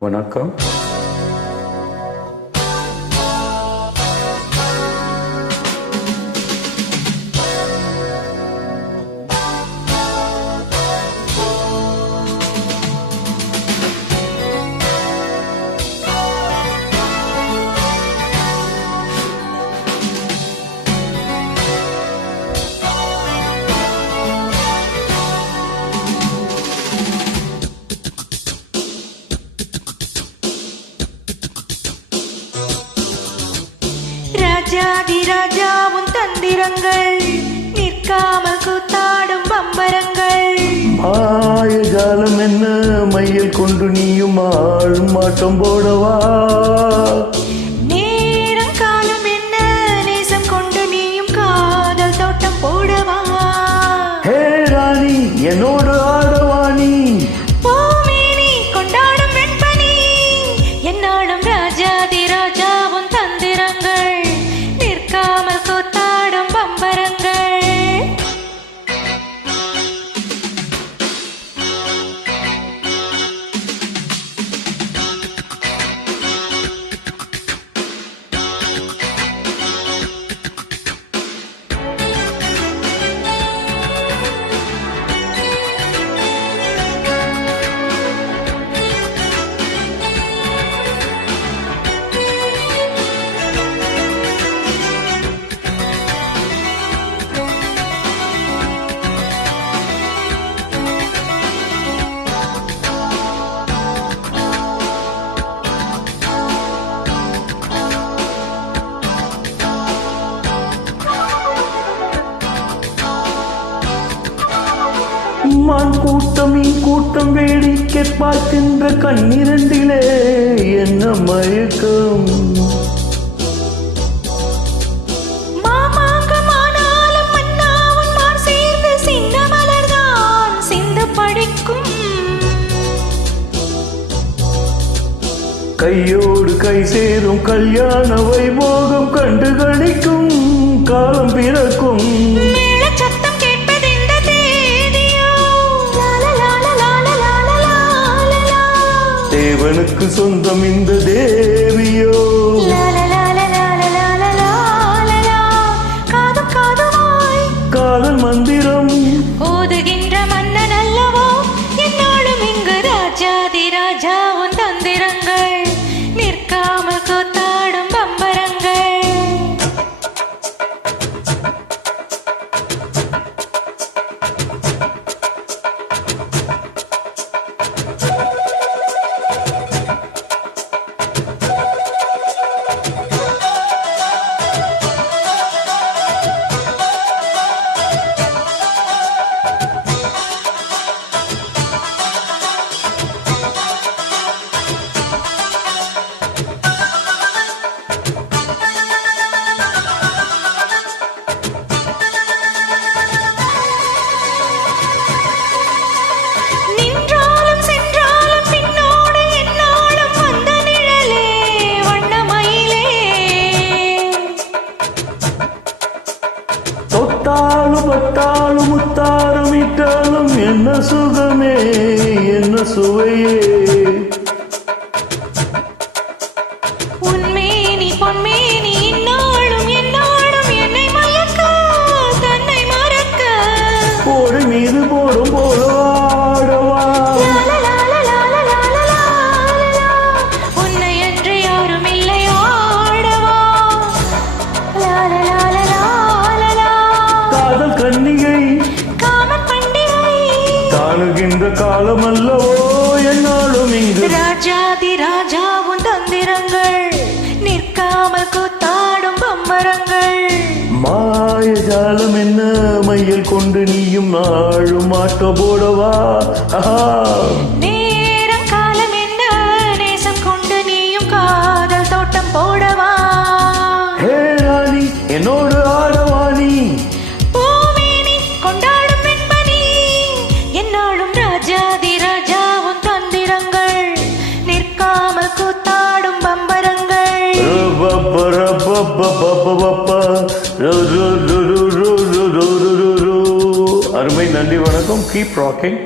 வணக்கம். ராஜாதிராஜா உன் தந்திரங்கள் நிற்காமல் கூத்தாடும் பம்பரங்கள். மாயஜாலம் என்ன மையல் கொண்டு நீயும் ஆளும் மாட்டம் போடவா? நேரம் காலம் என்ன நேசம் கொண்டு நீயும் காதல் தோட்டம் போடவா? ஹே ராணி என்னோடு ஆடவாணி, பூமேனி கொண்டாடும் வெண்பனி, என்னாலும் ராஜாதிராஜா உன் தந்திரங்கள் நிற்காமல் கூத்தாடும் பம்பரங்கள். மான் கூட்டம் மீன் கூட்டம் வேடிக்கை பார்க்கின்ற கண்ணிரண்டிலே என்ன மயக்கம்? மாமாங்கமானாலும் மன்னாவும் மான் சேர்ந்து சின்ன மலர்தான் சிந்து படிக்கும். கையோடு கை சேரும் கல்யாண வைபோகம் கண்டு கணிக்கும் காலம் பிறக்கும். மேளச்சத்தம் கேட்பதெந்த தேதியோ? லாலலாலலாலலாலலாலலா. தேவனுக்கு சொந்தம் இந்த தேவியோ? லாலலாலலாலலாலலாலலா. காதும் காதுமாய் காதல் மந்திரம் ஓதுகின்ற மன்னன் அல்லவோ என்னாலும் இங்கு ராஜாதிராஜா உன் தந்திரங்கள் நிற்காமல் கூத்தாடும் பம்பரங்கள். நின்றாலும் சென்றாலும் பின்னோடு என்னாலும் வந்த நிழலே வண்ணமயிலே. தொட்டாலும் பட்டாலும் முத்தாரம் இட்டாலும் என்ன சுகமே என்ன சுவையே. உன்மேனி பொன்மேனி இந்நாளும் எந்நாளும் என்னை மயக்க தன்னை மறக்க. கோடை மீது போடும் போல ஆடவா? லாலலாலலாலலாலலாலலா. உன்னை அன்று யாரும் இல்லை ஆடவா? லாலலாலலாலலா. காதல் கன்னிகை காமன் பண்டிகை காணுகின்ற காலம் அல்லவோ என்னாலும் இங்கு ராஜாதிராஜா உன் தந்திரங்கள் நிற்காமல் கூத்தாடும் பம்பரங்கள். மாயஜாலம் என்ன மையல் கொண்டு நீயும் நாளும் ஆட்ட போடவா? ஆஹா. நேரம் காலம் என்ன நேசம் கொண்டு நீயும் காதல் தோட்டம் போடவா? ஹே ராணி என்னோடு ஆடவாணி, பூமேனி கொண்டாடும் வெண்பனி, என்னாலும் ராஜாதிராஜா உன் தந்திரங்கள் நிற்காமல் கூத்தாடும் பம்பரங்கள். ரப்ப ரப்ப பப்ப பப்ப ரு ரு ரு ரு ரு ரு ரு ரு ரு. அருமை, நன்றி, வணக்கம். Keep rocking.